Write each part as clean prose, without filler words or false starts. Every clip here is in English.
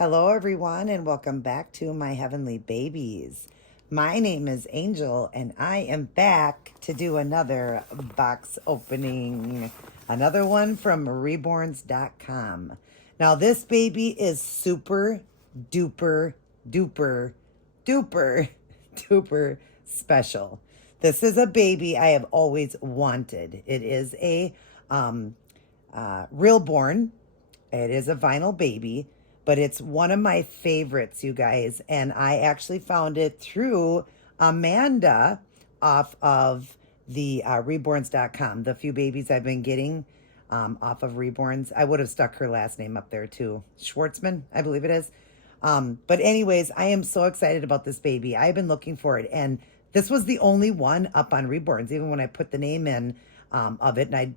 Hello, everyone, and welcome back to my heavenly babies. My name is Angel, and I am back to do another box opening, another one from Reborns.com. Now, this baby is super duper duper duper duper special. This is a baby I have always wanted. It is a Reborn. It is a vinyl baby, but it's one of my favorites, you guys. And I actually found it through Amanda off of the reborns.com. The few babies I've been getting off of Reborns. I would have stuck her last name up there too. Schwartzman, I believe it is. But anyways, I am so excited about this baby. I've been looking for it. And this was the only one up on Reborns, even when I put the name in of it. And I,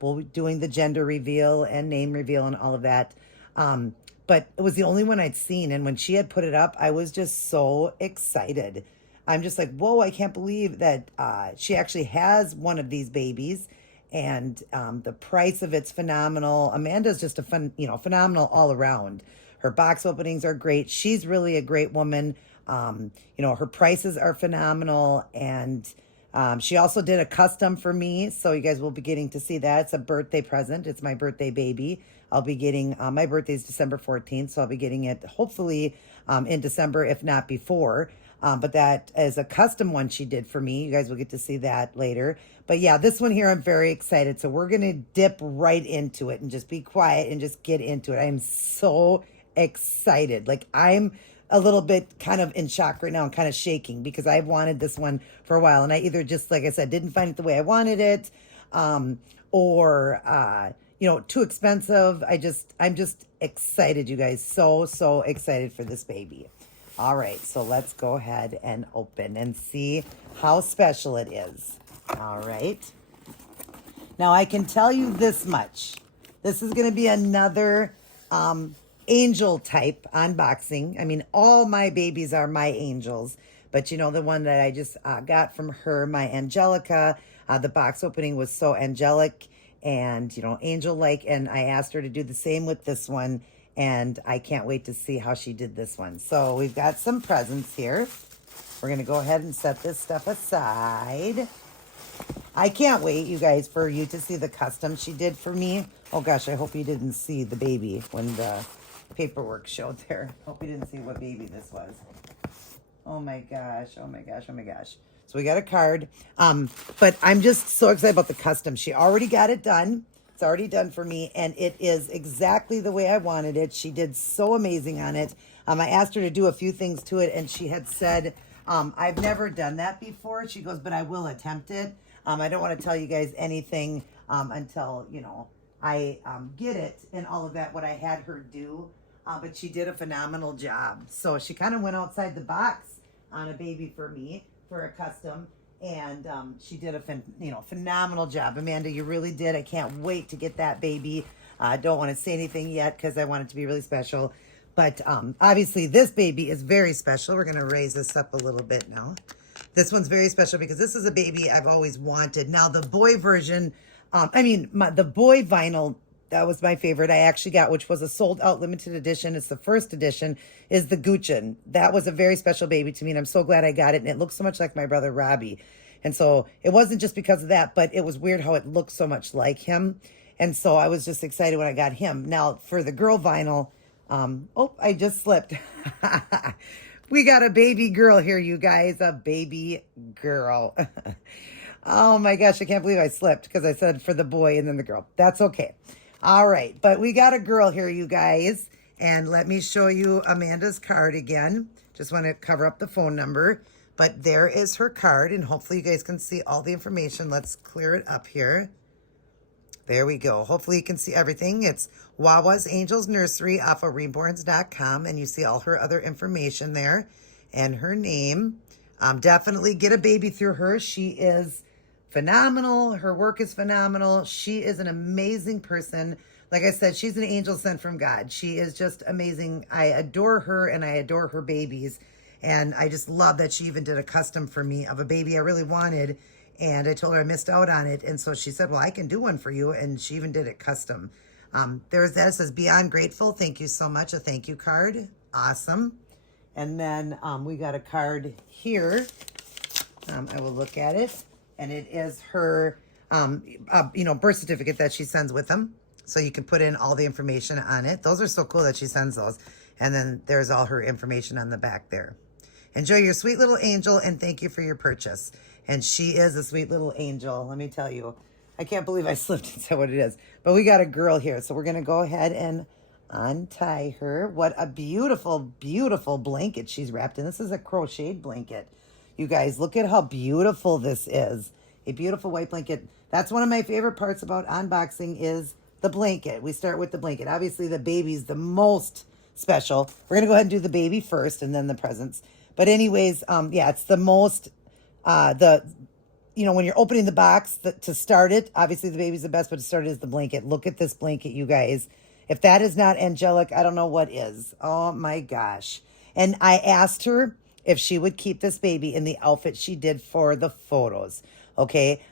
we'll be doing the gender reveal and name reveal and all of that. But it was the only one I'd seen. And when she had put it up, I was just so excited. I'm just like, whoa, I can't believe that she actually has one of these babies. And the price of it's phenomenal. Amanda's just a phenomenal all around. Her box openings are great. She's really a great woman. Her prices are phenomenal. And she also did a custom for me. So you guys will be getting to see that. It's a birthday present. It's my birthday baby. I'll be getting, my birthday is December 14th. So I'll be getting it hopefully in December, if not before. But that is a custom one she did for me. You guys will get to see that later. But yeah, this one here, I'm very excited. So we're going to dip right into it and just be quiet and just get into it. I am so excited. Like I'm a little bit kind of in shock right now and kind of shaking because I've wanted this one for a while. And I either just, like I said, didn't find it the way I wanted it or too expensive. I'm just excited, you guys. So excited for this baby. All right, so let's go ahead and open and see how special it is. All right. Now I can tell you this much. This is going to be another angel type unboxing. I mean, all my babies are my angels, but the one that I just got from her, my Angelica, the box opening was so angelic and, angel-like, and I asked her to do the same with this one, and I can't wait to see how she did this one. So we've got some presents here. We're going to go ahead and set this stuff aside. I can't wait, you guys, for you to see the custom she did for me. Oh, gosh, I hope you didn't see the baby when the paperwork showed there. Hope you didn't see what baby this was. Oh, my gosh. Oh, my gosh. Oh, my gosh. So we got a card. But I'm just so excited about the custom. She already got it done. It's already done for me, and it is exactly the way I wanted it. She did so amazing on it. I asked her to do a few things to it, and she had said, I've never done that before. She goes, but I will attempt it. I don't want to tell you guys anything until, I get it and all of that, what I had her do. But she did a phenomenal job. So she kind of went outside the box on a baby for me for a custom. And she did a phenomenal job. Amanda, you really did. I can't wait to get that baby. I don't want to say anything yet because I want it to be really special. But obviously this baby is very special. We're going to raise this up a little bit now. This one's very special because this is a baby I've always wanted. Now the boy version, the boy vinyl, that was my favorite. I actually got, which was a sold out limited edition. It's the first edition, is the Gucci. That was a very special baby to me, and I'm so glad I got it. And it looks so much like my brother Robbie. And so it wasn't just because of that, but it was weird how it looked so much like him. And so I was just excited when I got him. Now for the girl vinyl, I just slipped. We got a baby girl here, you guys, a baby girl. Oh my gosh, I can't believe I slipped because I said for the boy and then the girl. That's okay. All right, but we got a girl here, you guys. And let me show you Amanda's card again. Just want to cover up the phone number. But there is her card, and hopefully you guys can see all the information. Let's clear it up here. There we go. Hopefully you can see everything. It's Wawa's Angels Nursery off of Reborns.com, and you see all her other information there and her name. Definitely get a baby through her. She is phenomenal. Her work is phenomenal. She is an amazing person. Like I said, she's an angel sent from God. She is just amazing. I adore her, and I adore her babies. And I just love that she even did a custom for me of a baby I really wanted. And I told her I missed out on it. And so she said, well, I can do one for you. And she even did it custom. There's that. It says, beyond grateful. Thank you so much. A thank you card. Awesome. And then we got a card here. I will look at it. And it is her, birth certificate that she sends with them. So you can put in all the information on it. Those are so cool that she sends those. And then there's all her information on the back there. Enjoy your sweet little angel and thank you for your purchase. And she is a sweet little angel, let me tell you. I can't believe I slipped and said what it is. But we got a girl here. So we're going to go ahead and untie her. What a beautiful, beautiful blanket she's wrapped in. This is a crocheted blanket. You guys, look at how beautiful this is. A beautiful white blanket. That's one of my favorite parts about unboxing is the blanket. We start with the blanket. Obviously, the baby's the most special. We're going to go ahead and do the baby first and then the presents. But anyways, yeah, it's the most, when you're opening the box to start it, obviously the baby's the best, but to start it is the blanket. Look at this blanket, you guys. If that is not angelic, I don't know what is. Oh my gosh. And I asked her if she would keep this baby in the outfit she did for the photos. Okay.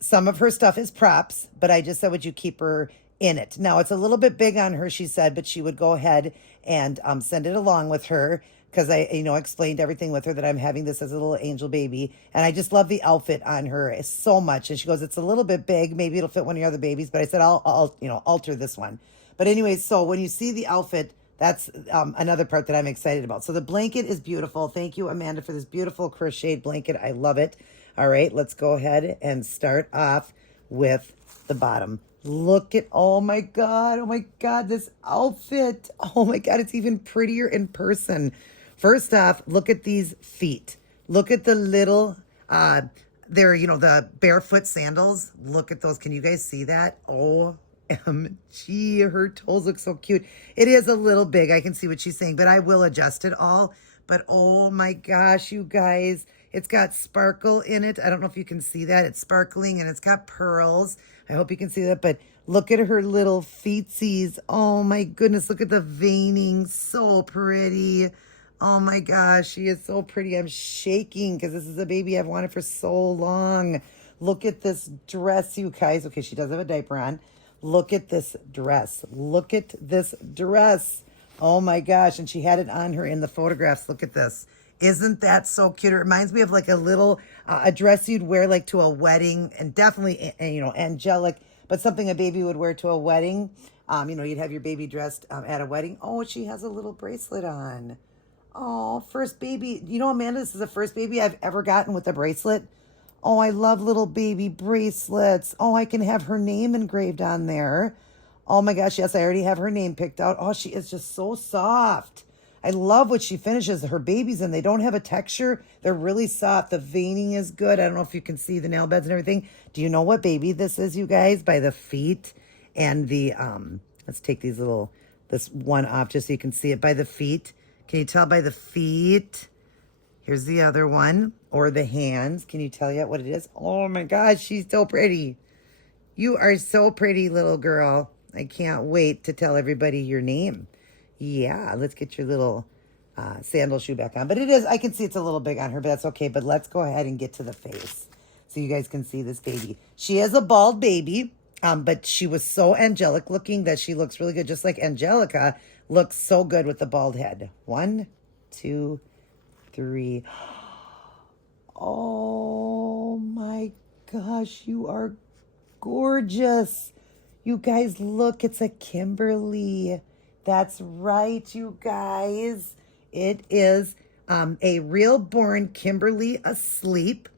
Some of her stuff is props, but I just said, would you keep her in it? Now it's a little bit big on her, she said, but she would go ahead and send it along with her. Because I, explained everything with her that I'm having this as a little angel baby. And I just love the outfit on her so much. And she goes, it's a little bit big. Maybe it'll fit one of your other babies. But I said, I'll alter this one. But anyways, so when you see the outfit, that's another part that I'm excited about. So the blanket is beautiful. Thank you, Amanda, for this beautiful crocheted blanket. I love it. All right, let's go ahead and start off with the bottom. Look at, oh my God, this outfit. Oh my God, it's even prettier in person. First off, look at these feet. Look at the little, the barefoot sandals. Look at those. Can you guys see that? OMG, her toes look so cute. It is a little big. I can see what she's saying, but I will adjust it all. But oh my gosh, you guys, it's got sparkle in it. I don't know if you can see that. It's sparkling and it's got pearls. I hope you can see that, but look at her little feetsies. Oh my goodness, look at the veining. So pretty. Oh my gosh, she is so pretty. I'm shaking because this is a baby I've wanted for so long. Look at this dress, you guys. Okay, she does have a diaper on. Look at this dress. Look at this dress. Oh my gosh, and she had it on her in the photographs. Look at this. Isn't that so cute? It reminds me of like a little, a dress you'd wear like to a wedding, and definitely, angelic, but something a baby would wear to a wedding. You'd have your baby dressed at a wedding. Oh, she has a little bracelet on. Oh, first baby. Amanda, this is the first baby I've ever gotten with a bracelet. Oh, I love little baby bracelets. Oh, I can have her name engraved on there. Oh my gosh, yes, I already have her name picked out. Oh, she is just so soft. I love what she finishes her babies in. They don't have a texture. They're really soft. The veining is good. I don't know if you can see the nail beds and everything. Do you know what baby this is, you guys? By the feet and the, let's take this one off just so you can see it by the feet. Can you tell by the feet? Here's the other one. Or the hands. Can you tell yet what it is? Oh my gosh, she's so pretty. You are so pretty, little girl. I can't wait to tell everybody your name. Yeah, let's get your little sandal shoe back on. But I can see it's a little big on her, but that's okay. But let's go ahead and get to the face so you guys can see this baby. She is a bald baby, but she was so angelic looking that she looks really good. Just like Angelica looks so good with the bald head. 1, 2, 3. Oh my gosh, you are gorgeous. You guys, look, it's a Kimberly. That's right, you guys. It is a Reborn Kimberly asleep.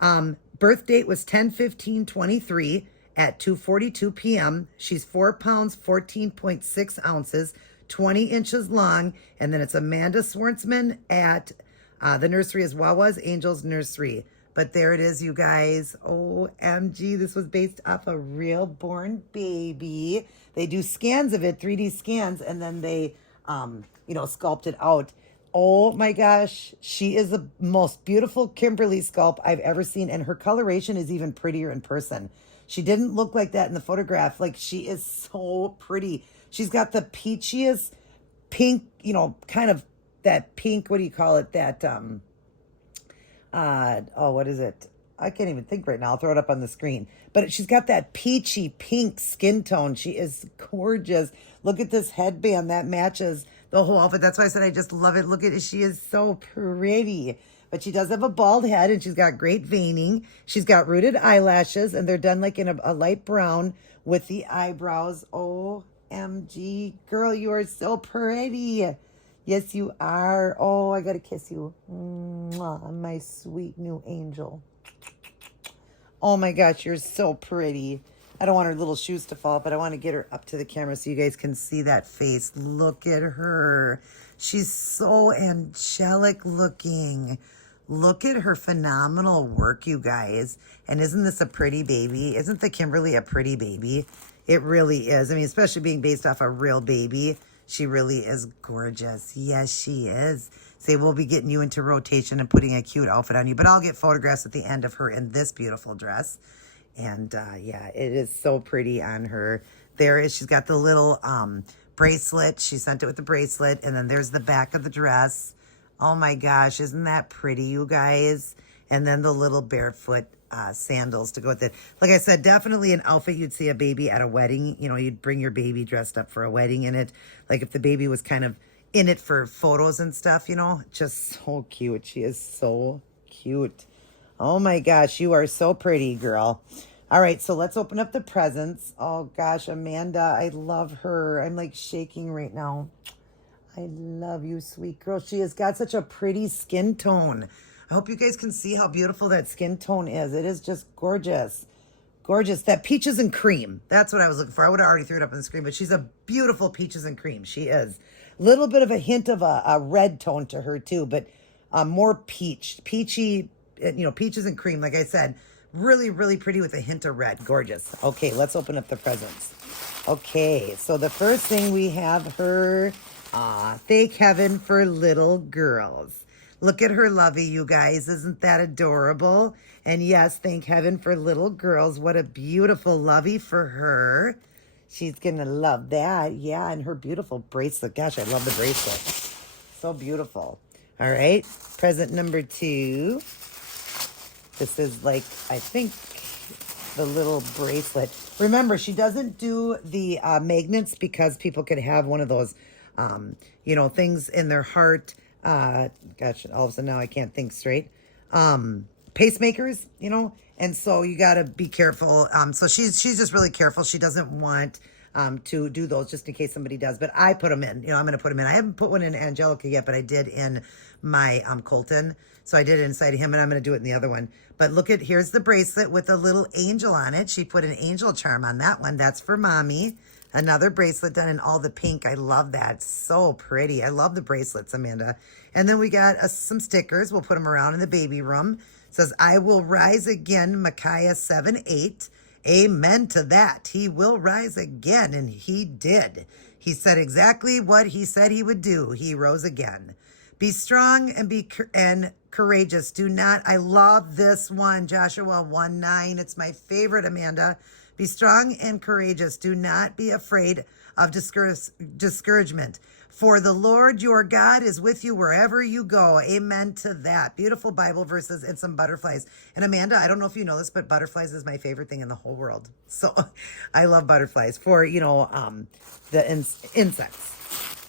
Birth date was 10/15/23 at 2:42 p.m. She's 4 pounds, 14.6 ounces, 20 inches long. And then it's Amanda Swartzman at the nursery is Wawa's Angels Nursery. But there it is, you guys. OMG, this was based off a Reborn baby. They do scans of it, 3D scans, and then they, sculpt it out. Oh my gosh, she is the most beautiful Kimberly sculpt I've ever seen, and her coloration is even prettier in person. She didn't look like that in the photograph. Like, she is so pretty. She's got the peachiest pink, kind of that pink, what do you call it? That, what is it? I can't even think right now. I'll throw it up on the screen. But she's got that peachy pink skin tone. She is gorgeous. Look at this headband that matches the whole outfit. That's why I said I just love it. Look at it. She is so pretty. But she does have a bald head and she's got great veining. She's got rooted eyelashes and they're done like in a light brown with the eyebrows. OMG, girl, you are so pretty. Yes, you are. Oh, I got to kiss you. Mwah, my sweet new angel. Oh my gosh, you're so pretty. I don't want her little shoes to fall, but I want to get her up to the camera so you guys can see that face. Look at her. She's so angelic looking. Look at her phenomenal work, you guys. And isn't this a pretty baby? Isn't the Kimberly a pretty baby? It really is. I mean, especially being based off a real baby. She really is gorgeous. Yes, she is. Say, we'll be getting you into rotation and putting a cute outfit on you. But I'll get photographs at the end of her in this beautiful dress. And, yeah, it is so pretty on her. She's got the little bracelet. She sent it with the bracelet. And then there's the back of the dress. Oh, my gosh. Isn't that pretty, you guys? And then the little barefoot sandals to go with it. Like I said, definitely an outfit you'd see a baby at a wedding. You know, you'd bring your baby dressed up for a wedding in it. Like if the baby was kind of in it for photos and stuff, you know, just so cute. She is so cute. Oh my gosh, you are so pretty, girl. All right, so let's open up the presents. Oh gosh, Amanda, I love her. I'm like shaking right now. I love you, sweet girl. She has got such a pretty skin tone. I hope you guys can see how beautiful that skin tone is. It is just gorgeous. Gorgeous. That peaches and cream. That's what I was looking for. I would have already threw it up on the screen, but she's a beautiful peaches and cream. She is. A little bit of a hint of a red tone to her too, but more peachy, you know, peaches and cream. Like I said, really, really pretty with a hint of red. Gorgeous. Okay, let's open up the presents. Okay, so the first thing we have her, thank heaven for little girls. Look at her lovey, you guys. Isn't that adorable? And yes, thank heaven for little girls. What a beautiful lovey for her. She's going to love that. Yeah, and her beautiful bracelet. Gosh, I love the bracelet. So beautiful. All right, present number 2. This is like, I think, the little bracelet. Remember, she doesn't do the magnets because people could have one of those, you know, things in their heart. Gosh, all of a sudden now I can't think straight. Pacemakers, you know, and so you got to be careful. So she's just really careful. She doesn't want to do those just in case somebody does. But I put them in. You know, I'm going to put them in. I haven't put one in Angelica yet, but I did in my Colton. So I did it inside of him, and I'm going to do it in the other one. But look at, here's the bracelet with a little angel on it. She put an angel charm on that one. That's for mommy. Another bracelet done in all the pink. I love that. So pretty. I love the bracelets, Amanda. And then we got some stickers. We'll put them around in the baby room. It says, I will rise again, Micaiah 7:8. Amen to that. He will rise again. And he did. He said exactly what he said he would do. He rose again. Be strong and courageous. Do not. I love this one. Joshua 1:9. It's my favorite, Amanda. Be strong and courageous. Do not be afraid of discouragement. For the Lord your God is with you wherever you go. Amen to that. Beautiful Bible verses and some butterflies. And Amanda, I don't know if you know this, but butterflies is my favorite thing in the whole world. So I love butterflies for, you know, the insects.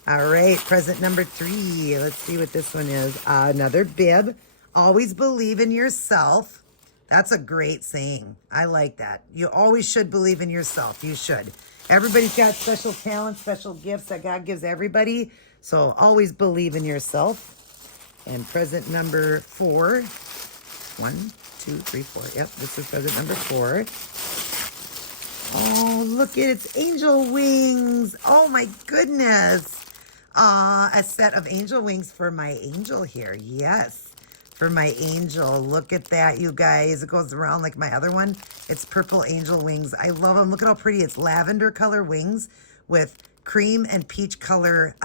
All right, present number 3. Let's see what this one is. Another bib. Always believe in yourself. That's a great saying. I like that. You always should believe in yourself. You should. Everybody's got special talents, special gifts that God gives everybody. So always believe in yourself. And present number 4. 1, 2, 3, 4. Yep, this is present number 4. Oh, look at it. It's angel wings. Oh, my goodness. A set of angel wings for my angel here. Yes. For my angel. Look at that, you guys. It goes around like my other one. It's purple angel wings. I love them. Look at how pretty. It's lavender color wings with cream and peach color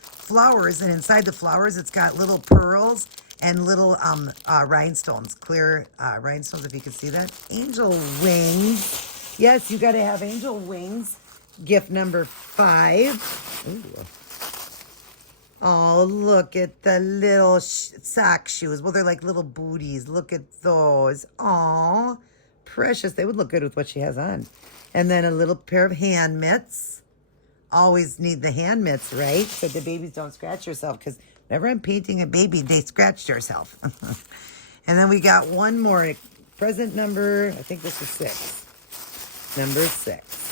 flowers. And inside the flowers, it's got little pearls and little rhinestones. Clear rhinestones, if you can see that. Angel wings. Yes, you got to have angel wings. Gift number 5. Ooh. Oh, look at the little sock shoes. Well, they're like little booties. Look at those. Oh, precious. They would look good with what she has on. And then a little pair of hand mitts. Always need the hand mitts, right? So the babies don't scratch yourself, because whenever I'm painting a baby, they scratched herself. And then we got one more. Present number, I think this is 6. Number 6.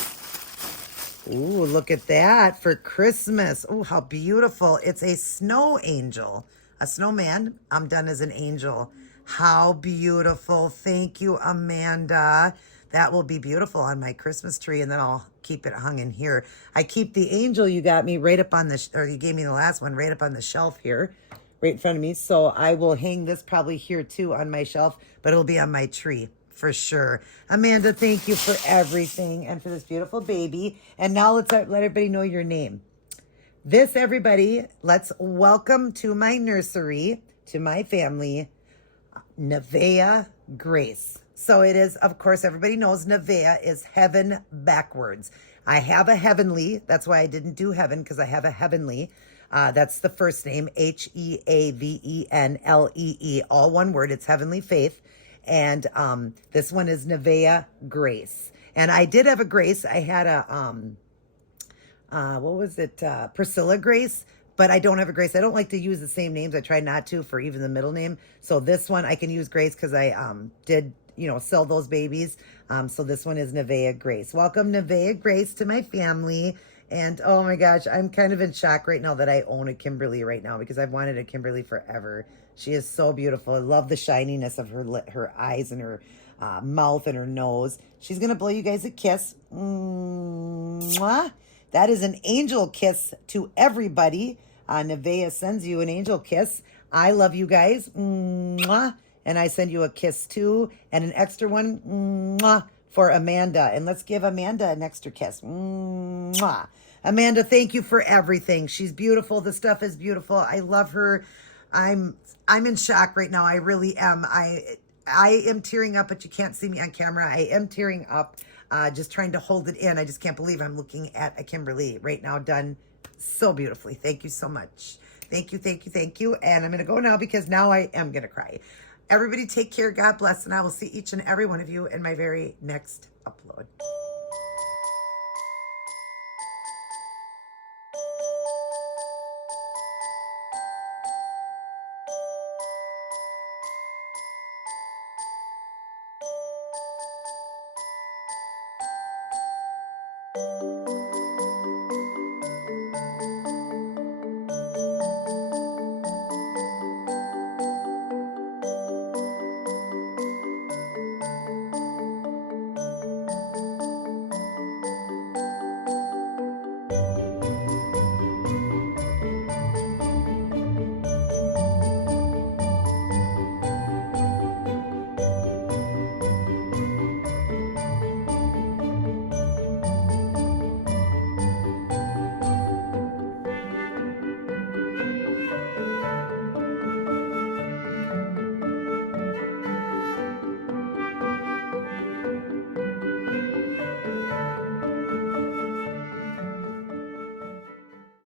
Ooh, look at that for Christmas. Ooh, how beautiful. It's a snow angel. A snowman. I'm done as an angel. How beautiful. Thank you, Amanda. That will be beautiful on my Christmas tree, and then I'll keep it hung in here. I keep the angel you got me right up on the, or you gave me the last one, right up on the shelf here, right in front of me. So I will hang this probably here too on my shelf, but it'll be on my tree for sure. Amanda, thank you for everything and for this beautiful baby. And now let's let everybody know your name. This, everybody, let's welcome to my nursery, to my family, Nevaeh Grace. So it is, of course, everybody knows Nevaeh is heaven backwards. I have a heavenly. That's why I didn't do heaven, because I have a heavenly. That's the first name, Heavenlee, all one word. It's Heavenly Faith. And this one is Nevaeh Grace. And I did have a Grace. I had a, what was it? Priscilla Grace. But I don't have a Grace. I don't like to use the same names. I try not to for even the middle name. So this one I can use Grace, because I did, sell those babies. So this one is Nevaeh Grace. Welcome, Nevaeh Grace, to my family. And oh my gosh, I'm kind of in shock right now that I own a Kimberly right now, because I've wanted a Kimberly forever. She is so beautiful. I love the shininess of her eyes and her mouth and her nose. She's going to blow you guys a kiss. Mwah. That is an angel kiss to everybody. Nevaeh sends you an angel kiss. I love you guys. Mwah. And I send you a kiss too. And an extra one mwah, for Amanda. And let's give Amanda an extra kiss. Mwah. Amanda, thank you for everything. She's beautiful. The stuff is beautiful. I love her. I'm in shock right now. I really am. I am tearing up, but you can't see me on camera. I am tearing up, just trying to hold it in. I just can't believe I'm looking at a Kimberly right now, done so beautifully. Thank you so much. Thank you, thank you, thank you. And I'm going to go now, because now I am going to cry. Everybody take care. God bless. And I will see each and every one of you in my very next upload.